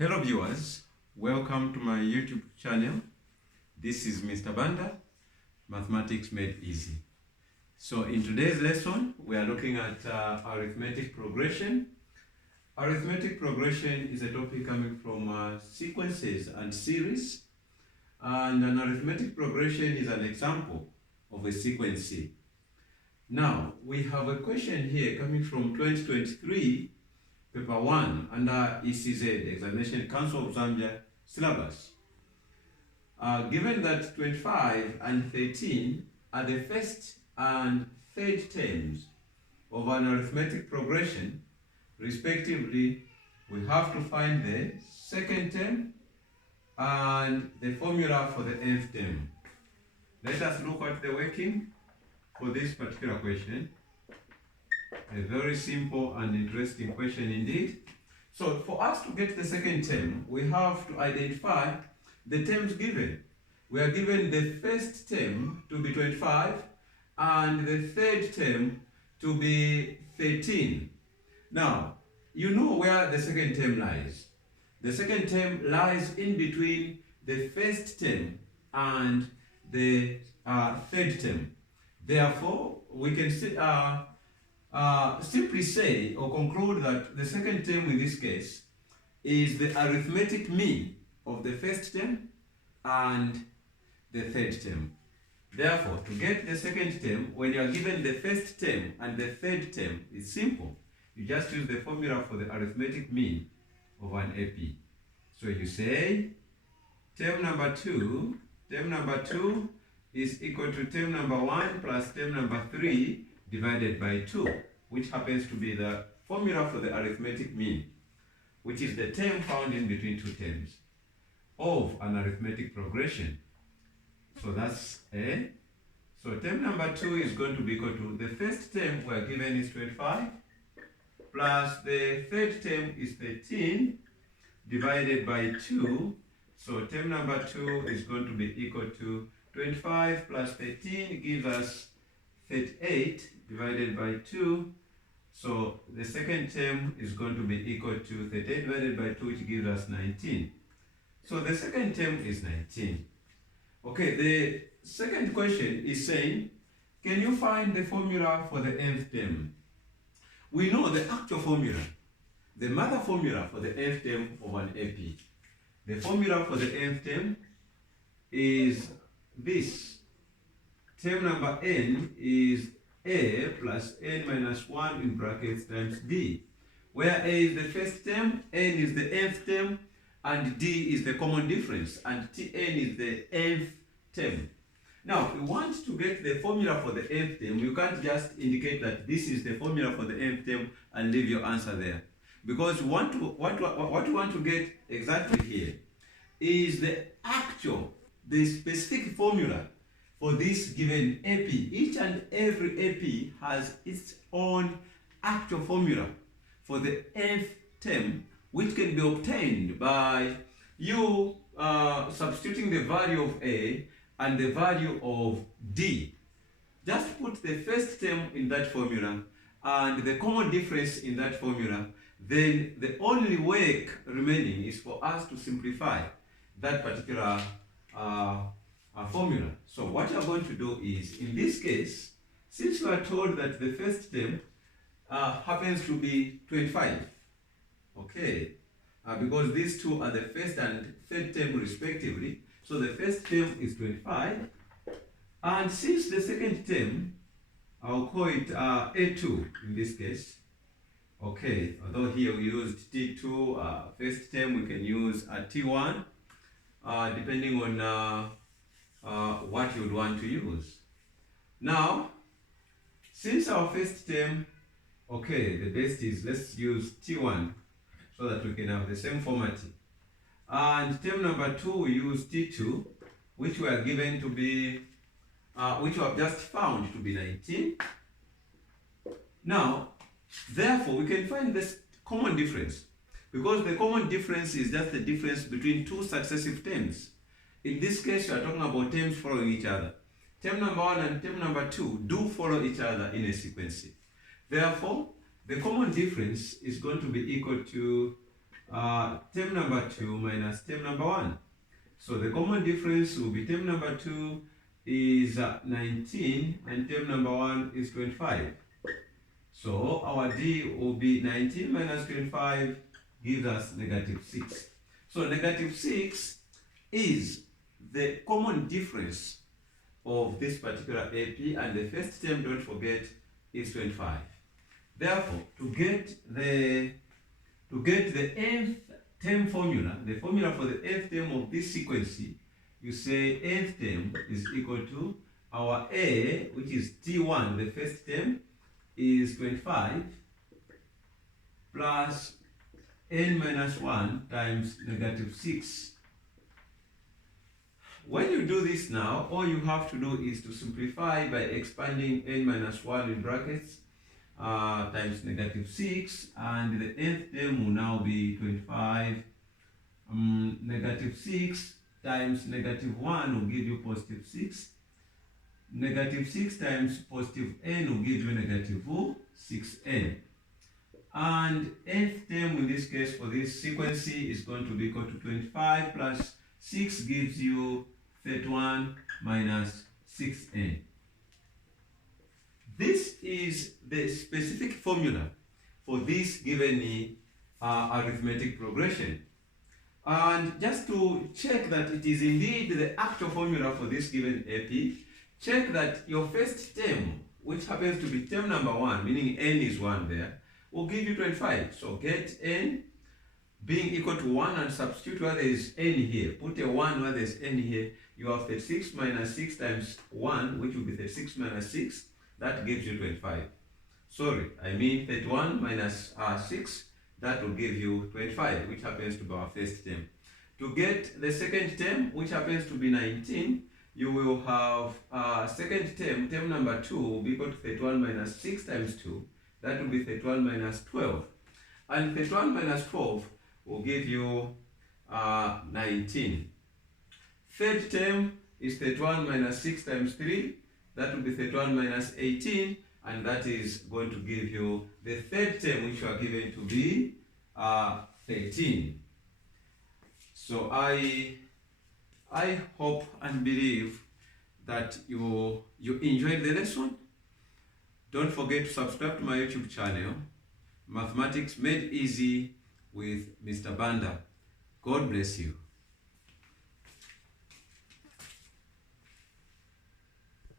Hello viewers, welcome to my YouTube channel. This is Mr. Banda, Mathematics Made Easy. So in today's lesson, we are looking at arithmetic progression. Arithmetic progression is a topic coming from sequences and series. And an arithmetic progression is an example of a sequence. Now, we have a question here coming from 2023 Paper 1 under ECZ, Examination Council of Zambia syllabus. Given that 25 and 13 are the first and third terms of an arithmetic progression, respectively, we have to find the second term and the formula for the nth term. Let us look at the working for this particular question. A very simple and interesting question indeed. So for us to get the second term, we have to identify the terms given. We are given the first term to be 25 and the third term to be 13. Now, you know where the second term lies. The second term lies in between the first term and the third term. Therefore, we can simply say or conclude that the second term in this case is the arithmetic mean of the first term and the third term. Therefore, to get the second term, when you are given the first term and the third term, it's simple. You just use the formula for the arithmetic mean of an AP. So you say term number 2 is equal to term number 1 plus term number 3 divided by 2, which happens to be the formula for the arithmetic mean, which is the term found in between two terms of an arithmetic progression. So that's A. So term number 2 is going to be equal to the first term we are given is 25 plus the third term is 13 divided by 2. So term number 2 is going to be equal to 25 plus 13 gives us 38 divided by 2. So the second term is going to be equal to 38 divided by 2, which gives us 19. So the second term is 19. Okay, the second question is saying, can you find the formula for the nth term? We know the actual formula, the mother formula for the nth term of an AP. The formula for the nth term is this. Term number n is a plus n minus 1 in brackets times d, where a is the first term, n is the nth term, and d is the common difference, and tn is the nth term. Now, if we want to get the formula for the nth term, you can't just indicate that this is the formula for the nth term and leave your answer there. Because what you want to get exactly here is the actual, the specific formula for this given AP. Each and every AP has its own actual formula for the nth term, which can be obtained by you substituting the value of A and the value of D. Just put the first term in that formula and the common difference in that formula. Then the only work remaining is for us to simplify that particular formula. So what you're going to do is, in this case, since you are told that the first term happens to be 25, okay, because these two are the first and third term respectively, so the first term is 25, and since the second term, I'll call it A2 in this case, okay, although here we used T2, first term we can use T1, depending on what you would want to use. Now, since our first term, okay, the best is let's use T1 so that we can have the same formatting. And term number 2 we use T2, which we are given to be, which we have just found to be 19. Now, therefore, we can find this common difference, because the common difference is just the difference between two successive terms. In this case, we are talking about terms following each other. Term number 1 and term number 2 do follow each other in a sequence. Therefore, the common difference is going to be equal to term number 2 minus term number 1. So the common difference will be term number 2 is 19 and term number 1 is 25. So our D will be 19 minus 25 gives us negative 6. So negative 6 is the common difference of this particular AP, and the first term, don't forget, is 25. Therefore, to get the nth term formula, the formula for the nth term of this sequence, you say nth term is equal to our A, which is T1, the first term, is 25 plus n minus 1 times negative 6. When you do this now, all you have to do is to simplify by expanding n minus 1 in brackets times negative 6, and the nth term will now be 25. Negative 6 times negative 1 will give you positive 6. Negative 6 times positive n will give you negative 6n. And nth term in this case for this sequence is going to be equal to 25 plus 6 gives you 31 minus 6n. This is the specific formula for this given arithmetic progression. And just to check that it is indeed the actual formula for this given AP, check that your first term, which happens to be term number 1, meaning n is 1 there, will give you 25. So get n being equal to 1 and substitute where there is n here. Put a 1 where there is n here. You have 36 minus 6 times 1, which will be 36 minus 6. That gives you 25. Sorry, I mean 31 minus 6. That will give you 25, which happens to be our first term. To get the second term, which happens to be 19, you will have second term, term number 2, will be equal to 31 minus 6 times 2. That will be 31 minus 12. And 31 minus 12 will give you 19. Third term is 31 minus 6 times 3. That will be 31 minus 18. And that is going to give you the third term, which you are given to be 13. So I hope and believe that you enjoyed the lesson. Don't forget to subscribe to my YouTube channel, Mathematics Made Easy with Mr. Banda. God bless you.